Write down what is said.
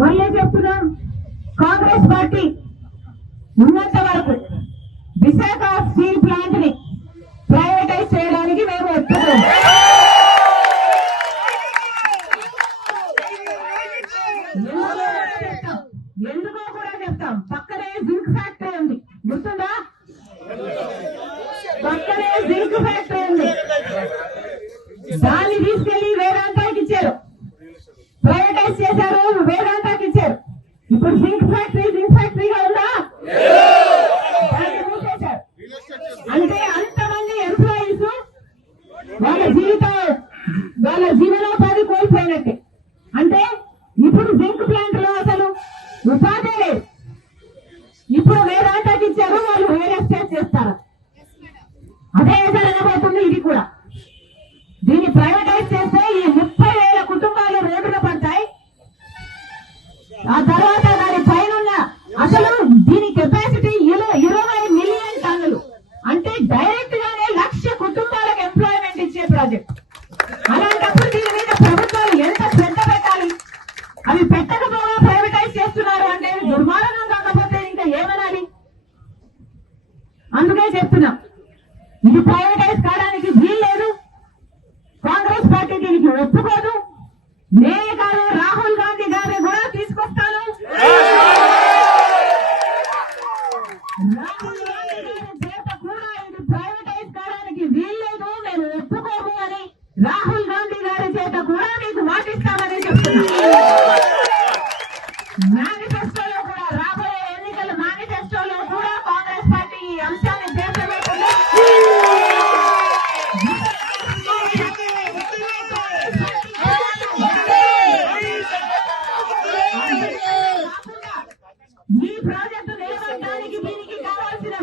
మళ్ళీ చెప్తున్నాం, కాంగ్రెస్ పార్టీ ఉన్నంత వరకు విశాఖ స్టీల్ ప్లాంట్ ని ప్రైవేటైజ్ చేయడానికి మేము ఒప్పుకోం. ఎందుకో కూడా చెప్తాం. పక్కనే జింక్ ఫ్యాక్టరీ ఉంది, గుర్తుందా? పక్కనే జింక్ ఫ్యాక్టరీ ఉంది, దాన్ని తీసుకెళ్లి వేదాంతానికి ఇచ్చారు, ప్రైవేటైజ్ చేశారు, వేదాంతానికి ఇచ్చారు. ఇప్పుడు జింక్ ఫ్యాక్టరీగా ఉందా? మూసేశారు. అంటే అంతమంది ఎంప్లాయీస్ వాళ్ళ జీవనోపాధి కోల్పోయినట్టే. అంటే ఇప్పుడు జింక్ ప్లాంట్ లో అసలు ఉపాధి లేదు. ఇప్పుడు వేదాంతానికి ఇచ్చారు, వాళ్ళు రియల్ ఎస్టేట్ చేస్తారు. అదే జరగబోతుంది ఇది కూడా. దీన్ని ప్రైవేటైజ్ చేస్తే ఈ 30,000 కుటుంబాలు రోడ్డున పడతాయి. ఆ తర్వాత దాని పైన అసలు దీని కెపాసిటీ 20 మిలియన్ టన్నులు. అంటే డైరెక్ట్ గానే 1,00,000 కుటుంబాలకు ఎంప్లాయ్మెంట్ ఇచ్చే ప్రాజెక్ట్. అలాంటప్పుడు దీని మీద ప్రభుత్వాలు ఎంత శ్రద్ధ పెట్టాలి? అవి పెట్టకపోగా ప్రైవేటైజ్ చేస్తున్నారు అంటే దుర్మార్గం కాకపోతే ఇంకా ఏమనాలి? అందుకే చెప్తున్నాం, ఇది ప్రైవేటైజ్ కావడానికి వీల్లేదు. కాంగ్రెస్ పార్టీ దీనికి ఒప్పుకోదు. నేనే కాదు, రాహుల్ గాంధీ గారిని కూడా తీసుకొస్తాను. రాహుల్ గాంధీ గారి చేత కూడా ఇది ప్రైవేటైజ్ కావడానికి వీల్లేదు, మేము ఒప్పుకోము అని రాహుల్ గాంధీ గారి చేత కూడా మీకు మాటిస్తామని చెప్తున్నాం. మేనిఫెస్టోలో కూడా, రాబోయే ఎన్నికల మేనిఫెస్టోలో కూడా కాంగ్రెస్ పార్టీ ఈ అంశాన్ని చేర్చబెట్టింది. ఈ ప్రాజెక్టు నిలబడడానికి దీనికి కావాల్సిన